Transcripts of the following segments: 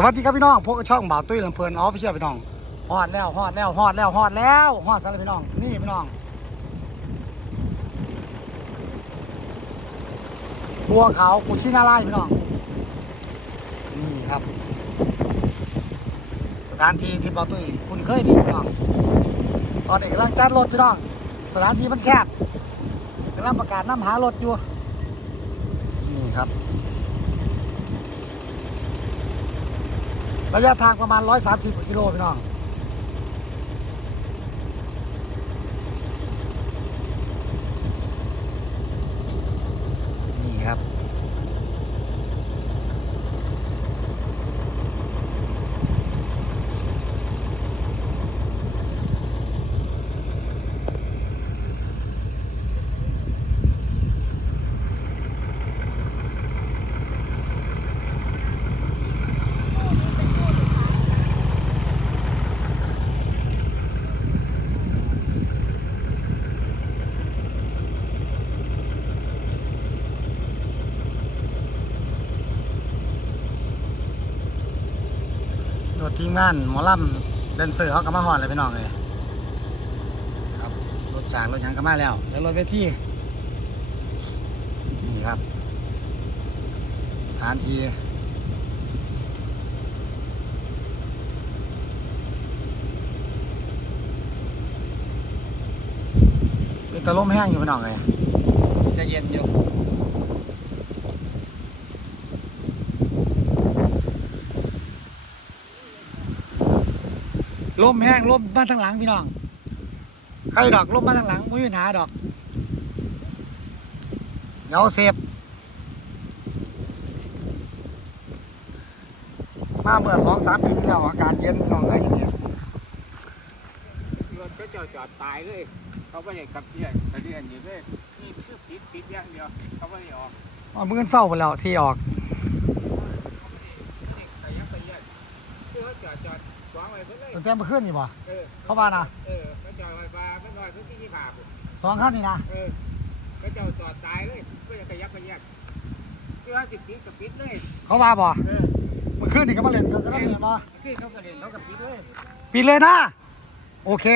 สวัสดีครับพี่น้องพวกบช่องบ่าวตุ้ยลำเพลินออฟฟิเชียลพี่น้องฮอดแล้วฮอดแล้วฮอดแล้วฮอดแล้วฮอดซะแล้วพี่น้อง นี่พี่น้อง บัวขาวกุชินาไลพี่น้อง นี่ครับ สถานที่ที่บ่าวตุ้ยคุณเคยดีพี่น้อง ตอนนี้กำลังจัดรถพี่น้อง สถานที่มันแคบกำลังประกาศน้ำหารถอยู่ นี่ครับ ระยะทางประมาณ 130กิโลพี่น้อง ทีมงานหมอลำเดนเซอร์เขาก็มาหอดเลยพี่น้องเลยครับรถฉากรถยังก็มาแล้วแล้วรถเวทีนี่ครับสถานที่เป็นตะลมแห้งอยู่พี่น้องเลยจะเย็นอยู่ ลมแห้งลมมาทางหลังพี่น้องใครดอกลมมาทางหลังไม่มีปัญหาดอกเดี๋ยวเสพมาเมื่อสองสามปีที่แล้วอากาศเย็นพี่น้องเลยอย่างเงี้ยรถก็จอดจอดตายเลยเขาไม่ได้ขับเที่ยนขับเที่ยนอยู่เลยนี่คือปิดปิดอย่างเดียวเขาไม่ได้ออกอ๋อมืออนเศร้าไปแล้วที่ออกนี่ข ยับขยันคือเขาจอดจอดวางไว้เพื่อเลยตั้งแต่เมื่อคืนนี่บ่เออเข้าบ้านนะเออเขาจอดไว้ปลาไม่น้อยพื้นที่ที่ขาผมสองขั้นนี่นะเออเขาจอดจอดตายเลยไม่ได้ขยับขยันคือเขาจิบปิดกับปิดเลยเขาว่าบ่เออเมื่อคืนนี่ก็มาเล่นกันก็ได้เห็นบ่คือเขากระเด็นเขากับปิดเลยปิดเลยนะ โอเค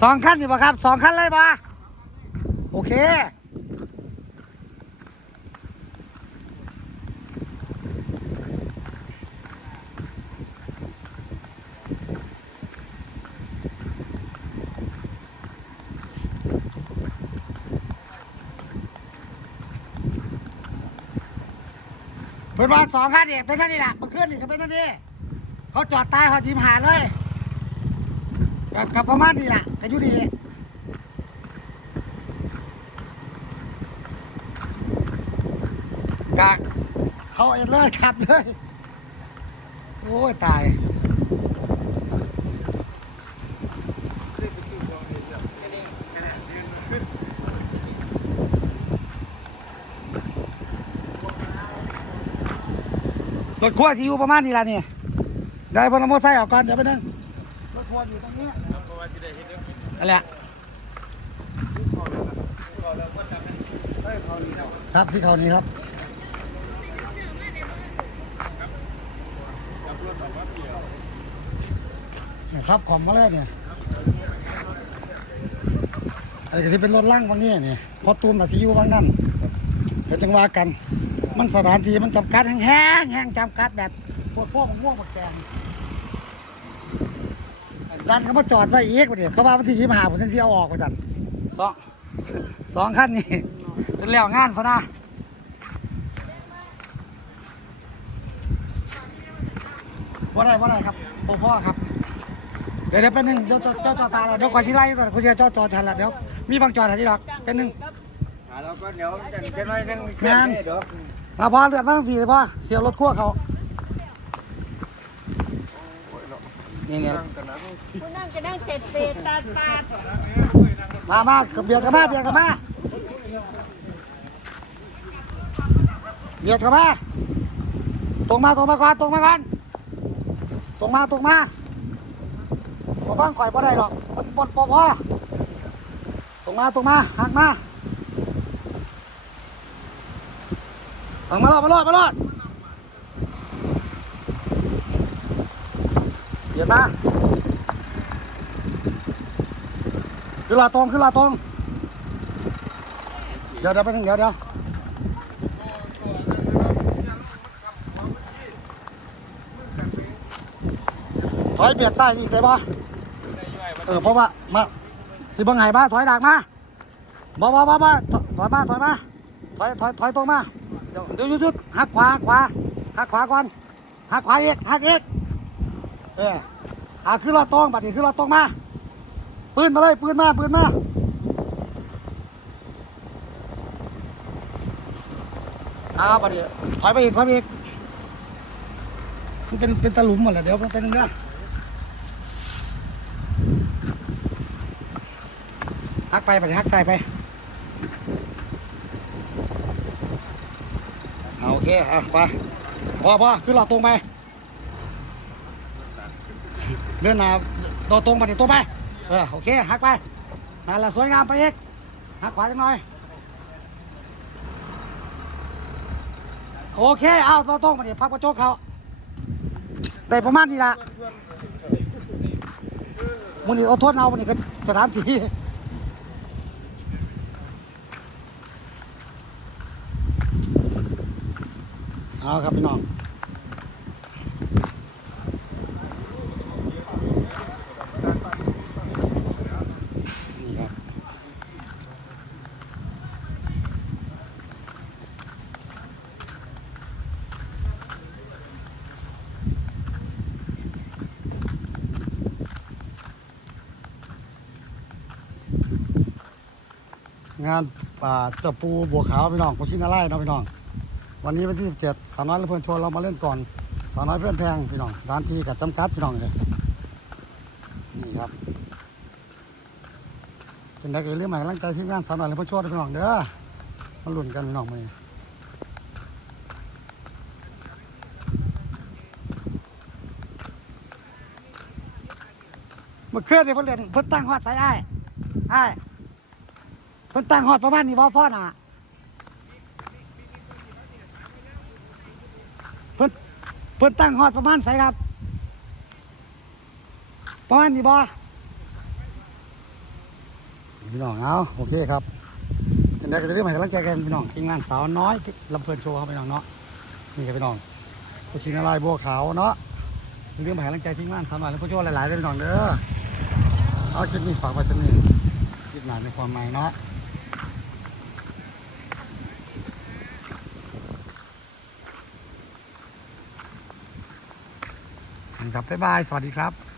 สองขั้นนี่บ่ครับสองขั้นเลยบ่โอเค เพิ่นว่าสองคันนี่เป็นท่านี้แหละเมื่อคืนนี่ก็เป็นท่านี้เขาจอดตายหอจิมหาเลยกับกับประมาณนี้แหละก็อยู่ดีกะเขาเอ็นเลยทับเลย โอ้ย ตาย คือไปซื้อของนี่เดียวแค่นี้แค่นั้น รถขั้วซีอยู่ประมาณนี้แหละนี่ได้บนมอเตอไซค์ออกก่อนเดี๋ยวไปนึงรถทัวร์อยู่ตรงนี้นั่นแหละครับที่เขานี้ครับนี่ครับของมาเลยเนี่ยอันนี้ก็จะเป็นรถล่างบางนี้นี่พอตูมมาซีอยู่บางนั่นเดี๋ยวจังว่ากัน มันสถานที่มันจำกัดแห้งๆแห้งจำกัดแบบโคตรพวกมะม่วงมะแกงดันเขามาจอดไว้อีกประเดี๋ยวเขาว่าวันที่ยี่สิบห้าผมจะเอาออกไปจันสองสองขั้นนี่เป็นแล้วงานพะนะว่าได้ว่าได้ครับโอ้พ่อครับ เดี๋ยวเดี๋ยวเป็นหนึ่งเดี๋ยวเจ้าเจ้าจอดตาแล้วเดี๋ยวขอชิไล่ก่อนคุณเชียเจ้าจอดทันละเดี๋ยวมีบางจอดทันที่ดอกเป็นหนึ่งหาเราก็เดี๋ยวจะจะน้อยทั้งงานเดี๋ยว มาพอเลือดมาทั้งสี่เลยพ่อเสียวรถขั้วเขานี่เนี่ยกูนั่งจะนั่งเจ็ดเศษตาตาดมามาเบียดกันมาเบียดกันมาเบียดกันมาตรงมาตรงมาก่อนตรงมาก่อนตรงมาตรงมาพอฟังข่อยพอได้หรอกบนบนปอพอตรงมาตรงมาหักมา เอามาลอดมาลอดมาลอดเดี๋ยวมาขึ้นลาตรงขึ้นลาตรงเดี๋ยวเดี๋ยวไปบนึงเดี๋ยวเดี๋ยวถอยเบียดซ้ายอีกได้ปะเออเพราะว่ามาสิบังไห้มาถอยดักมาบ่บ่บ่บ่ถอยมาถอยมาถอยถอยถอยตรงมา เดี๋ยวเดี๋ยวหยุบหักขวาขวาหักขวาก่อนหักขวาเอกหักเอกเอออ่าขึ้นรอตรงบัดนี้ขึ้นรอตรงมาปืนมาเลยปืนมาปืนมาอ้าวปเดี๋ยวถอยไปอีกถอยไปอีกมันเป็นเป็นตะลุมหมดแหละเดี๋ยวมันเป็นเนื้อฮักไปปเดี๋ยวฮักใส่ไป เอาโอเคอะไปพอพอขึ้นหลอดตรงไปเลื่อนหน้าโดดตรงไปเดี๋ยวตรงไปเออโอเคฮักไปนั่นแหละสวยงามไปอีกฮักขวาจังหน่อยโอเคเอาเราต้องมาเดี๋ยวพักกระโจกเขาได้ประมาณนี้ละมันนี่เอาโทษเอามันนี่ก็สถานที่ เอาครับพี่น้องนี่ครับงานป่าเจะปูบัวขาวพี่น้องโคชินาไล่เนาะพี่น้อง วันนี้วันที่17สาวน้อยและเพื่อนชวนเรามาเล่นก่อนสาวน้อยเพื่อนแพงพี่น้องสถานที่กับจำกัดพี่น้องเลยนี่ครับเป็นนักเรียนเรื่องใหม่กำลังใจทีมงานสาวน้อยและเพื่อนชวนพี่น้องเด้อมาลุ้นกันพี่น้องมือเมื่อคืนเนี่ยเพิ่นเล่นเพิ่นตั้งฮอดสายอ้ายอ้เพิ่นตั้งฮอดประมาณนี้บ่ฟ้อน่ะเพิ่น เพิ่นตั้งฮอดประมาณไสครับ ประมาณนี้บ่พี่น้องเอาโอเคครับจังได๋ก็จะเรื่องใหม่กำลังใจกันพี่น้องทีมงานสาวน้อยลำเพลินโชว์ครับพี่น้องเนาะนี่ครับพี่น้องผู้ชิงอะไรบัวขาวเนาะเรื่องใหม่กำลังใจทีมงานสาวน้อยลำเพลินโชว์หลายๆเด้อพี่น้องเด้อเอาคลิปนี้ฝากไว้สักนิดคลิปหนาในความหมายเนาะ ครับบ๊ายบาย สวัสดีครับ